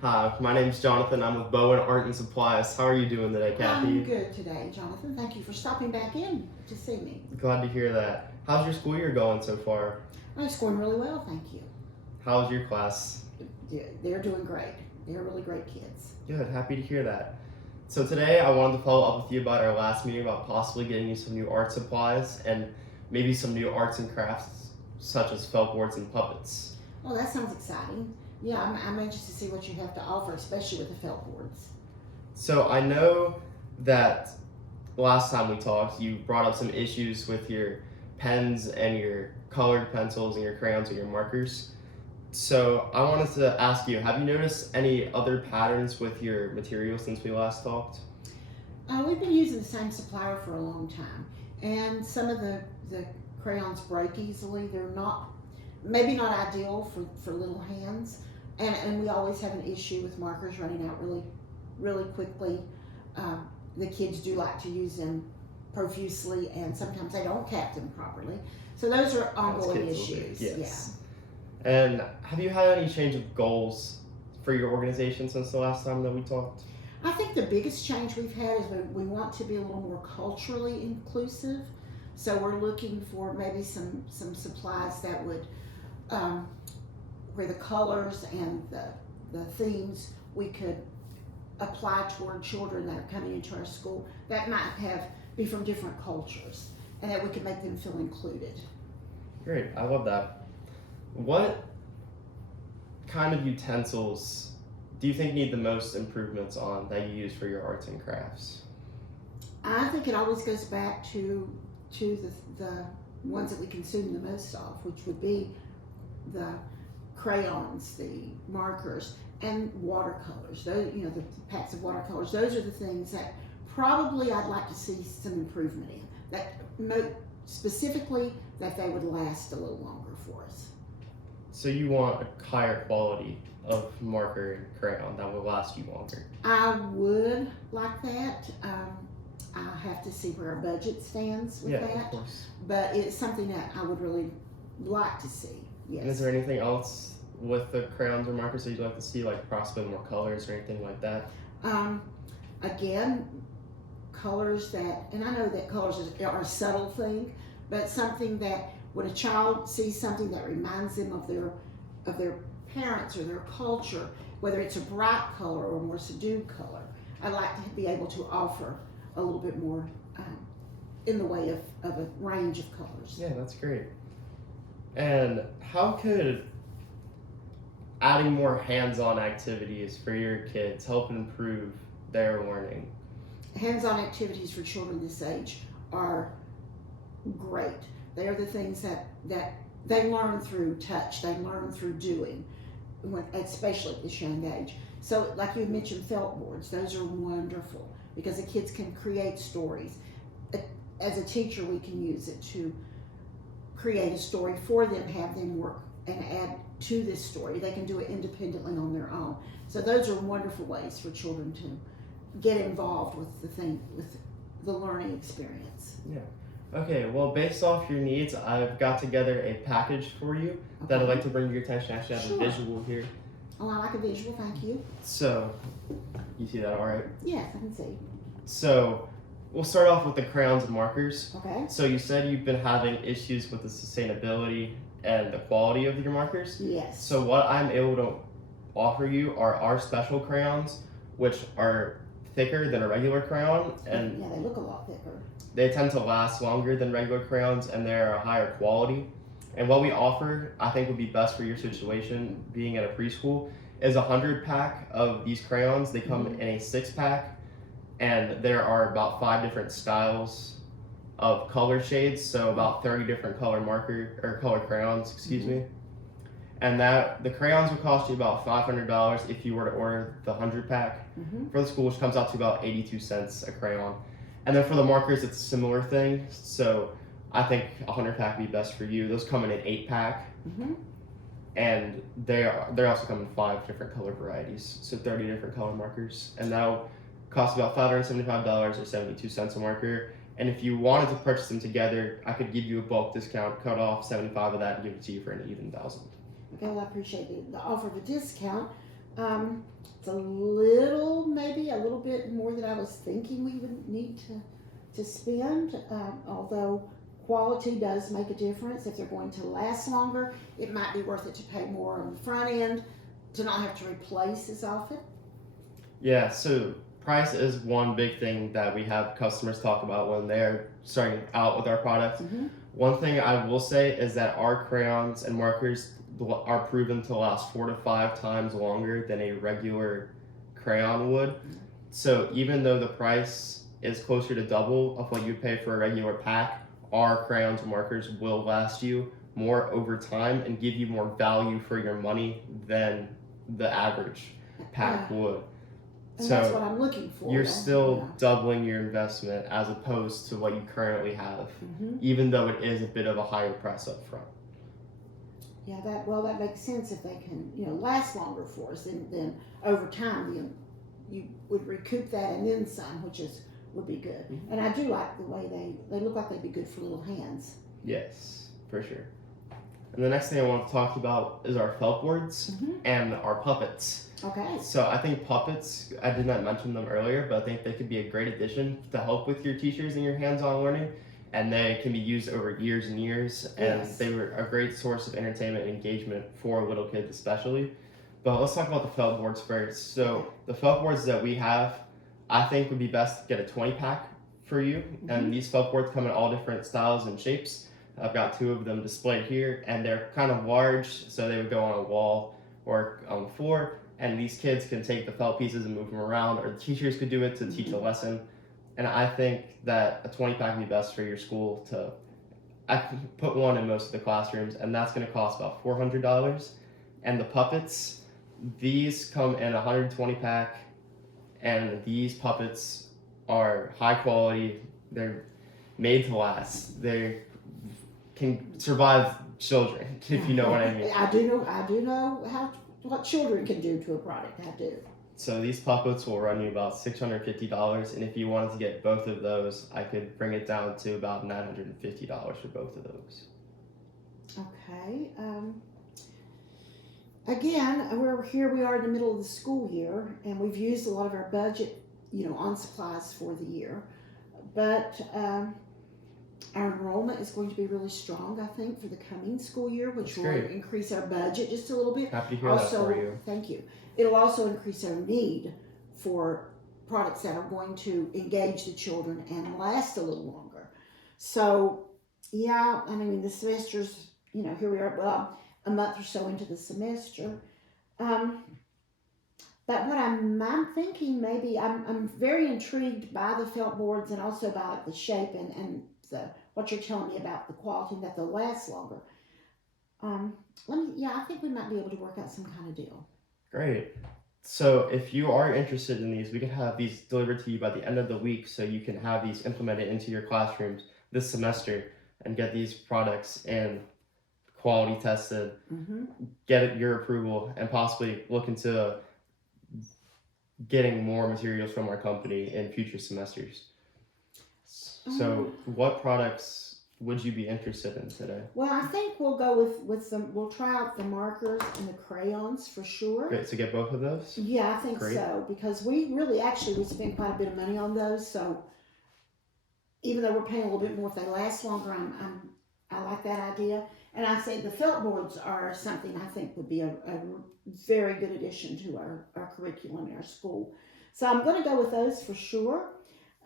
Hi, my name's Jonathan. I'm with Bowen Art and Supplies. How are you doing today, Kathy? I'm good today, Jonathan. Thank you for stopping back in to see me. Glad to hear that. How's your school year going so far? Oh, it's going really well, thank you. How's your class? They're doing great. They're really great kids. Good, happy to hear that. So today I wanted to follow up with you about our last meeting about possibly getting you some new art supplies and maybe some new arts and crafts such as felt boards and puppets. Oh, that sounds exciting. Yeah, I'm anxious to see what you have to offer, especially with the felt boards. So I know that last time we talked, you brought up some issues with your pens and your colored pencils and your crayons and your markers. So I wanted to ask you, have you noticed any other patterns with your materials since we last talked? We've been using the same supplier for a long time, and some of the crayons break easily. They're not, maybe not ideal for little hands, and we always have an issue with markers running out really quickly. The kids do like to use them profusely, and sometimes they don't cap them properly. So those are ongoing issues. Yes. And have you had any change of goals for your organization since the last time that we talked? I think the biggest change we've had is we want to be a little more culturally inclusive. So we're looking for maybe some supplies that would, where the colors and the themes we could apply toward children that are coming into our school that might be from different cultures, and that we could make them feel included. Great, I love that. What kind of utensils do you think need the most improvements on that you use for your arts and crafts? I think it always goes back to the ones that we consume the most of, which would be the crayons, the markers, and watercolors. Those, the packs of watercolors. Those are the things that probably I'd like to see some improvement in. That specifically that they would last a little longer for us. So you want a higher quality of marker and crayon that will last you longer? I would like that. I'll have to see where our budget stands with that. Of course. But it's something that I would really like to see. Yes. And is there anything else with the crayons or markers that you'd like to see, like possibly more colors or anything like that? Again, colors that, and I know that colors are a subtle thing, but something that when a child sees something that reminds them of their parents or their culture, whether it's a bright color or a more subdued color, I'd like to be able to offer a little bit more in the way of a range of colors. Yeah, that's great. And how could adding more hands-on activities for your kids help improve their learning? Hands-on activities for children this age are great. They are the things that they learn through touch, they learn through doing, especially at this young age. So like you mentioned, felt boards, those are wonderful because the kids can create stories. As a teacher, we can use it to create a story for them, have them work and add to this story. They can do it independently on their own. So those are wonderful ways for children to get involved with with the learning experience. Yeah. Okay, well, based off your needs, I've got together a package for you that I'd like to bring to your attention. I actually have a visual here. Oh, I like a visual, thank you. So, you see that all right? Yes, I can see. So, we'll start off with the crayons and markers. Okay. So you said you've been having issues with the sustainability and the quality of your markers? Yes. So what I'm able to offer you are our special crayons, which are thicker than a regular crayon, and yeah, they look a lot thicker. they tend to last longer than regular crayons, and they're a higher quality. And what we offer, I think would be best for your situation, being at a preschool, is a 100-pack of these crayons. They come in a 6-pack, and there are about 5 different styles of color shades, so about 30 different color crayons, excuse me. And the crayons would cost you about $500 if you were to order the 100-pack for the school, which comes out to about 82 cents a crayon. And then for the markers, it's a similar thing. So I think a 100-pack would be best for you. Those come in an 8-pack, and they also come in 5 different color varieties, so 30 different color markers. And that'll cost about $575 or 72 cents a marker. And if you wanted to purchase them together, I could give you a bulk discount, cut off 75 of that, and give it to you for an even $1,000. Okay, well, I appreciate the offer of a discount. It's maybe a little bit more than I was thinking we would need to spend. Although quality does make a difference. If they're going to last longer, it might be worth it to pay more on the front end to not have to replace as often. Yeah, so price is one big thing that we have customers talk about when they're starting out with our products. One thing I will say is that our crayons and markers are proven to last 4 to 5 times longer than a regular crayon would. So even though the price is closer to double of what you'd pay for a regular pack, our crayons and markers will last you more over time and give you more value for your money than the average pack would. And that's what I'm looking for. You're still doubling your investment as opposed to what you currently have, even though it is a bit of a higher price up front. Yeah, that makes sense if they can, last longer for us. Then over time, you would recoup that and then some, which would be good. And I do like the way they look like they'd be good for little hands. Yes, for sure. And the next thing I want to talk about is our felt boards and our puppets. Okay. So I think puppets, I did not mention them earlier, but I think they could be a great addition to help with your teachers and your hands-on learning. And they can be used over years and years. And they were a great source of entertainment and engagement for little kids especially. But let's talk about the felt boards first. So the felt boards that we have, I think would be best to get a 20-pack for you. And these felt boards come in all different styles and shapes. I've got 2 of them displayed here, and they're kind of large, so they would go on a wall or on the floor. And these kids can take the felt pieces and move them around, or the teachers could do it to teach a lesson. And I think that a 20-pack would be best for your school I can put one in most of the classrooms, and that's going to cost about $400. And the puppets, these come in a 120-pack, and these puppets are high quality. They're made to last. They can survive children, if you know what I mean. I do know what children can do to a product. I do. So these puppets will run you about $650, and if you wanted to get both of those, I could bring it down to about $950 for both of those. Okay. Again, we are in the middle of the school year, and we've used a lot of our budget, on supplies for the year. But our enrollment is going to be really strong, I think, for the coming school year, which will increase our budget just a little bit. Happy to hear that for you. Thank you. It'll also increase our need for products that are going to engage the children and last a little longer. So, yeah, I mean, the semester's, here we are, a month or so into the semester. But what I'm thinking, maybe I'm very intrigued by the felt boards and also by the shape and what you're telling me about the quality and that they'll last longer. I think we might be able to work out some kind of deal. Great. So if you are interested in these, we can have these delivered to you by the end of the week, so you can have these implemented into your classrooms this semester and get these products in quality tested, get your approval, and possibly look into getting more materials from our company in future semesters. So what products would you be interested in today? Well, I think we'll go with we'll try out the markers and the crayons for sure. Great, so get both of those? Yeah, I think so, because we spend quite a bit of money on those, so even though we're paying a little bit more if they last longer, I like that idea. And I say the felt boards are something I think would be a very good addition to our curriculum in our school. So I'm going to go with those for sure.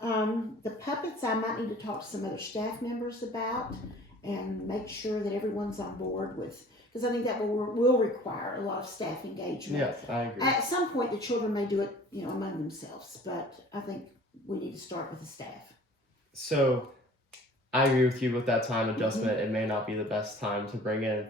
The puppets, I might need to talk to some other staff members about and make sure that everyone's on board with, because I think that will require a lot of staff engagement. Yes, I agree. At some point, the children may do it, among themselves, but I think we need to start with the staff. So I agree with you with that time adjustment. It may not be the best time to bring in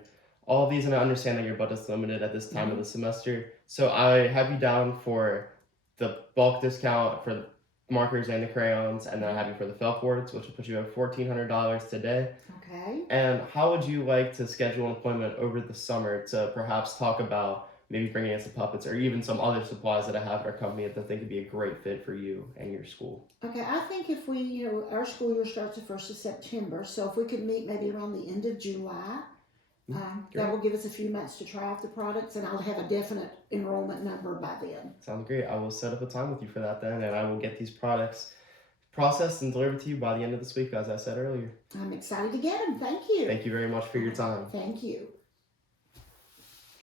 all of these, and I understand that your budget's limited at this time of the semester. So I have you down for the bulk discount for the markers and the crayons, and then I have you for the felt boards, which will put you at $1,400 today. Okay. And how would you like to schedule an appointment over the summer to perhaps talk about maybe bringing in some puppets or even some other supplies that I have at our company that I think would be a great fit for you and your school? Okay, I think if we, our school year starts the 1st of September, so if we could meet maybe around the end of July That will give us a few months to try out the products, and I'll have a definite enrollment number by then. Sounds great. I will set up a time with you for that then, and I will get these products processed and delivered to you by the end of this week, as I said earlier. I'm excited to get them. Thank you. Thank you very much for your time. Thank you.